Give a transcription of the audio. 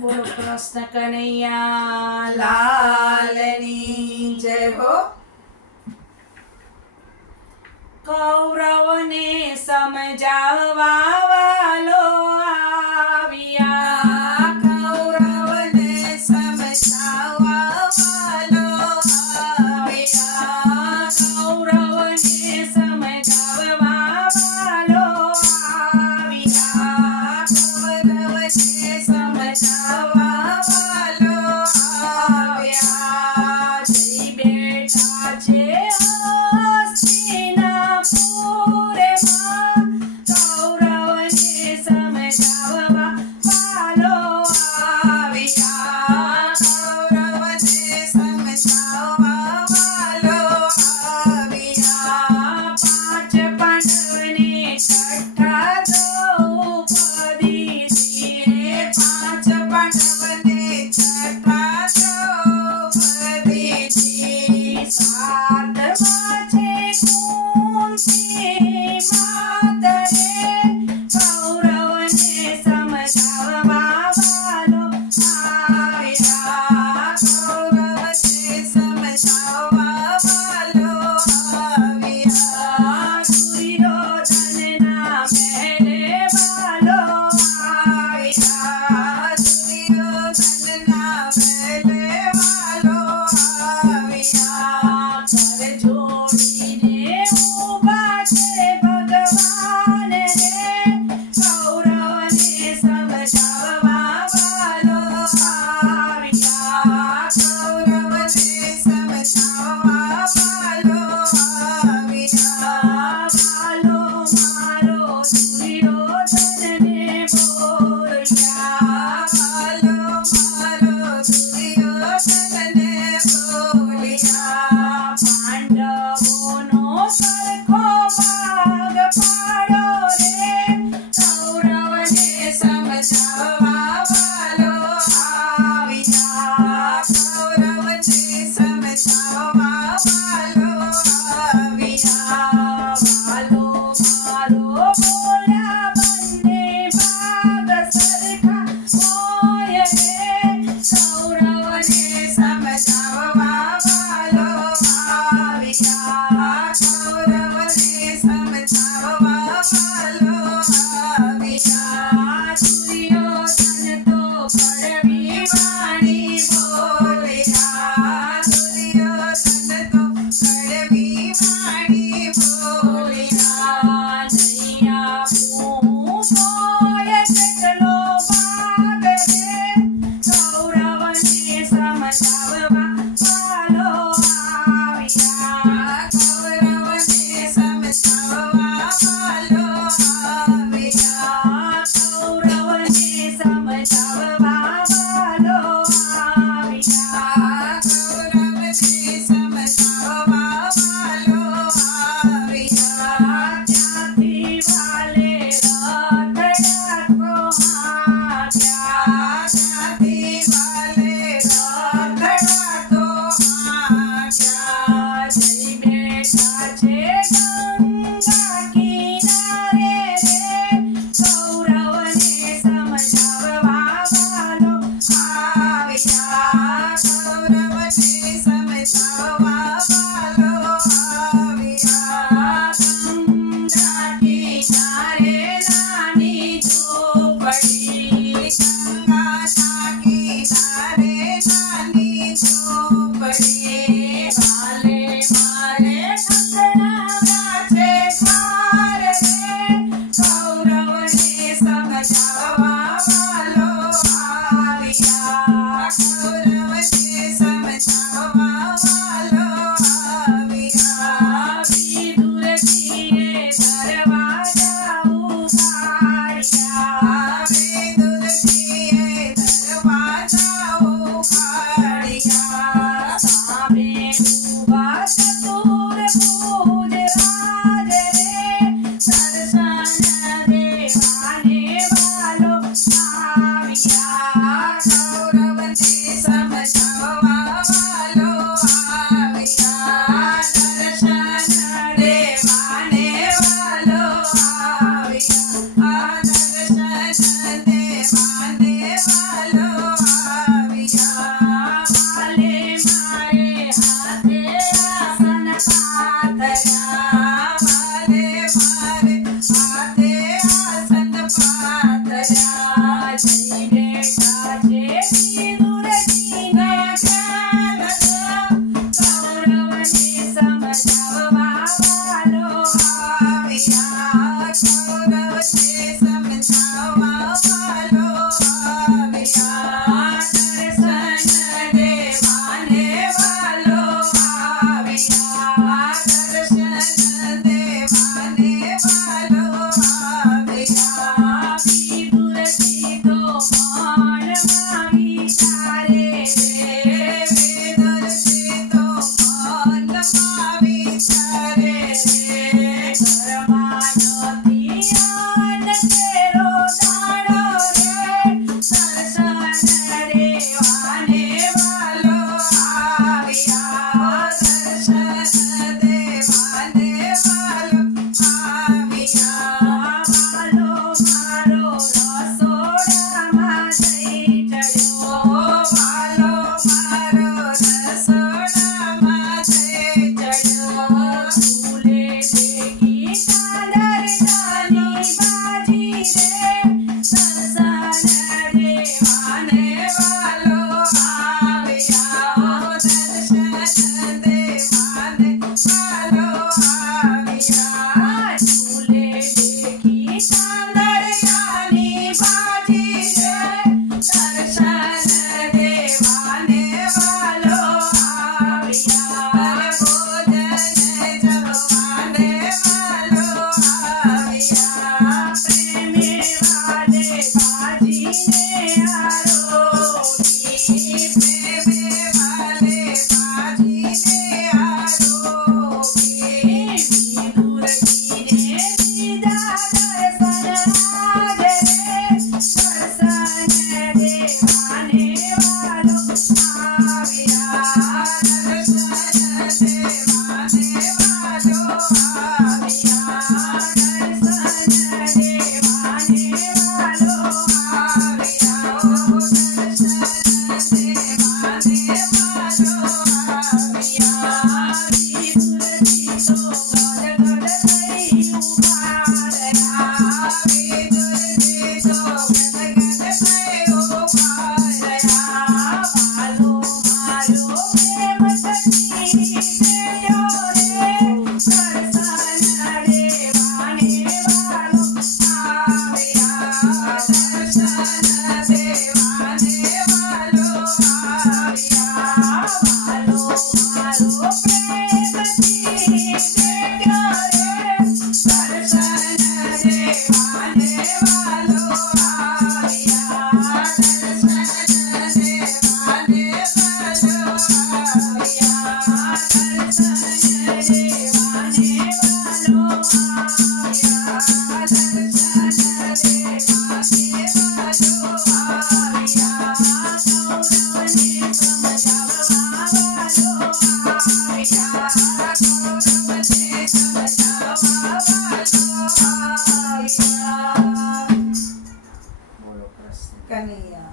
બોલો કૃષ્ણ કનૈયા લાલની જય હો. કૌરવને સમજાવવા વાલો આવ્યા, કૌરવને સમજાવવા વાલો આવ્યા, કૌરવને સમજાવવા વાલો આવ્યા, કૌરવને સમજાવવા વાલો આવ્યા. જઈ બેઠા છે હસ્તિનાપુરમાં, કૌરવને સમજાવવા વાલો આવ્યા, કૌરવને સમજાવવા વાલો આવ્યા. પાંચ પાંડવને છઠ્ઠા દ્રૌપદીજીએ, પાંચ પાંડવને છઠ્ઠા દ્રૌપદીજી. સાતમા છે કુંતી માતરે, કૌરવને સમજાવવા વાલો આવ્યા, કૌરવને સમજાવવા વાલો આવ્યા. દુર્યોધનના મહેલે વાલો આવ્યા, દુર્યોધનના મહેલે વાલો આવ્યા. કર જોડીને ઊભા છે ભગવાન રે, કૌરવને સમજાવવા વાલો આવ્યા, કૌરવને સમજાવવા વાલો આવ્યા. વાલો મારો દુર્યોધનને બોલ્યા, વાલો મારો દુર્યોધનને બોલ્યા. પાંડવોનો સરખો ભાગ પાડો રે, કૌરવને સમજાવવા દેવા